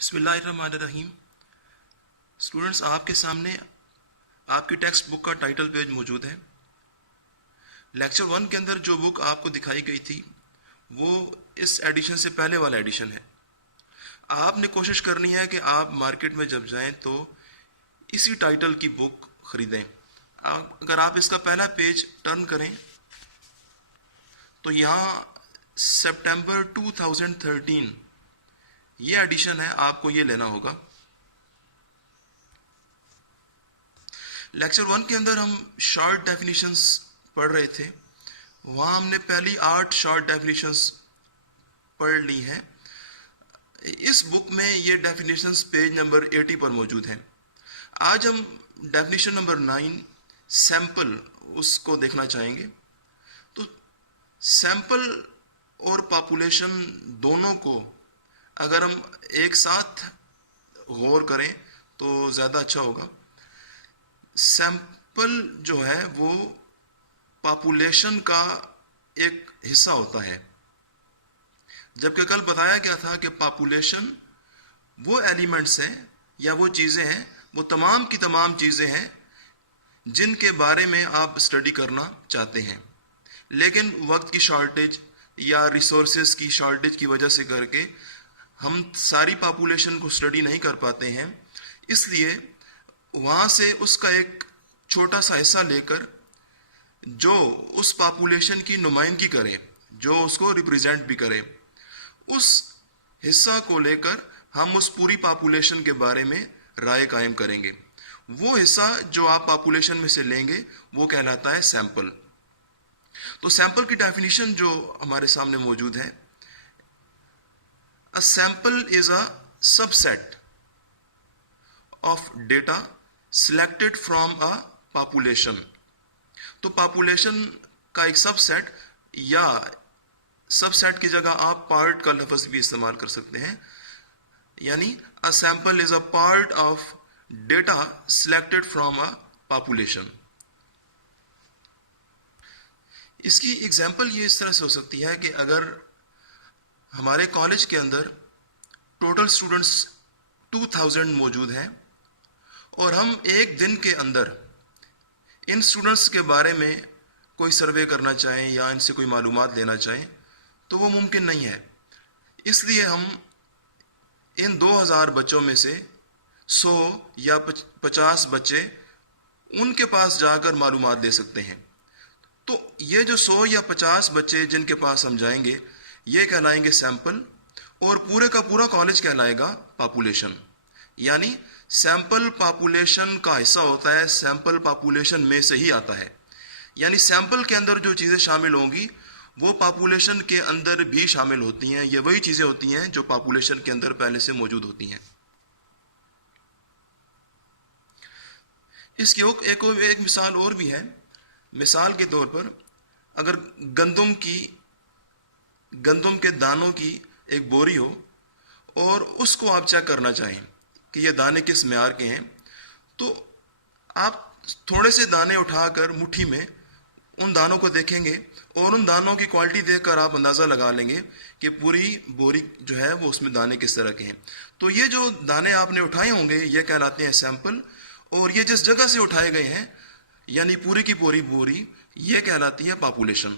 बिस्मिल्लाहिर्रहमानिर्रहीम। स्टूडेंट्स, आपके सामने आपकी टेक्स्ट बुक का टाइटल पेज मौजूद है। लेक्चर 1 के अंदर जो बुक आपको दिखाई गई थी वो इस एडिशन से पहले वाला एडिशन है। आपने कोशिश करनी है कि आप मार्केट में जब जाएं तो इसी टाइटल की बुक ख़रीदें। अगर आप इसका पहला पेज टर्न करें तो यहाँ सितंबर 2013 ये एडिशन है, आपको ये लेना होगा। लेक्चर 1 के अंदर हम शॉर्ट डेफिनेशंस पढ़ रहे थे। वहाँ हमने पहली 8 शॉर्ट डेफिनेशंस पढ़ ली हैं। इस बुक में ये डेफिनेशंस पेज नंबर 80 पर मौजूद हैं। आज हम डेफिनेशन नंबर 9 सैंपल उसको देखना चाहेंगे। तो सैंपल और पॉपुलेशन दोनों को अगर हम एक साथ गौर करें तो ज़्यादा अच्छा होगा। सैंपल जो है वो पॉपुलेशन का एक हिस्सा होता है, जबकि कल बताया गया था कि पॉपुलेशन वो एलिमेंट्स हैं या वो चीज़ें हैं, वो तमाम की तमाम चीज़ें हैं जिनके बारे में आप स्टडी करना चाहते हैं, लेकिन वक्त की शॉर्टेज या रिसोर्सेज की शॉर्टेज की वजह से करके हम सारी पॉपुलेशन को स्टडी नहीं कर पाते हैं। इसलिए वहाँ से उसका एक छोटा सा हिस्सा लेकर जो उस पॉपुलेशन की नुमाइंदगी करे, जो उसको रिप्रेजेंट भी करे, उस हिस्सा को लेकर हम उस पूरी पॉपुलेशन के बारे में राय कायम करेंगे। वो हिस्सा जो आप पॉपुलेशन में से लेंगे वो कहलाता है सैंपल। तो सैंपल की डेफिनेशन जो हमारे सामने मौजूद है, A sample is a subset of data selected from a population। तो पॉपुलेशन का एक सबसेट, या सबसेट की जगह आप पार्ट का लफ्ज भी इस्तेमाल कर सकते हैं, यानी a sample is a part of data selected from a population। इसकी एग्जांपल ये इस तरह से हो सकती है कि अगर हमारे कॉलेज के अंदर टोटल स्टूडेंट्स 2000 मौजूद हैं और हम एक दिन के अंदर इन स्टूडेंट्स के बारे में कोई सर्वे करना चाहें या इनसे कोई मालूमात लेना चाहें तो वो मुमकिन नहीं है। इसलिए हम इन 2000 बच्चों में से 100 या 50 बच्चे उनके पास जाकर मालूमात दे सकते हैं। तो ये जो 100 या 50 बच्चे जिनके पास हम जाएंगे ये कहलाएंगे सैंपल, और पूरे का पूरा कॉलेज कहलाएगा पॉपुलेशन। यानी सैंपल पॉपुलेशन का हिस्सा होता है, सैंपल पॉपुलेशन में से ही आता है। यानी सैंपल के अंदर जो चीज़ें शामिल होंगी वो पॉपुलेशन के अंदर भी शामिल होती हैं। ये वही चीज़ें होती हैं जो पॉपुलेशन के अंदर पहले से मौजूद होती हैं। इसकी एक मिसाल और भी है। मिसाल के तौर पर अगर गंदम के दानों की एक बोरी हो और उसको आप चेक करना चाहें कि ये दाने किस म्यार के हैं, तो आप थोड़े से दाने उठाकर मुट्ठी में उन दानों को देखेंगे और उन दानों की क्वालिटी देखकर आप अंदाज़ा लगा लेंगे कि पूरी बोरी जो है वो उसमें दाने किस तरह के हैं। तो ये जो दाने आपने उठाए होंगे ये कहलाते हैं सैंपल, और ये जिस जगह से उठाए गए हैं यानी पूरी की पूरी बोरी ये कहलाती है पॉपुलेशन।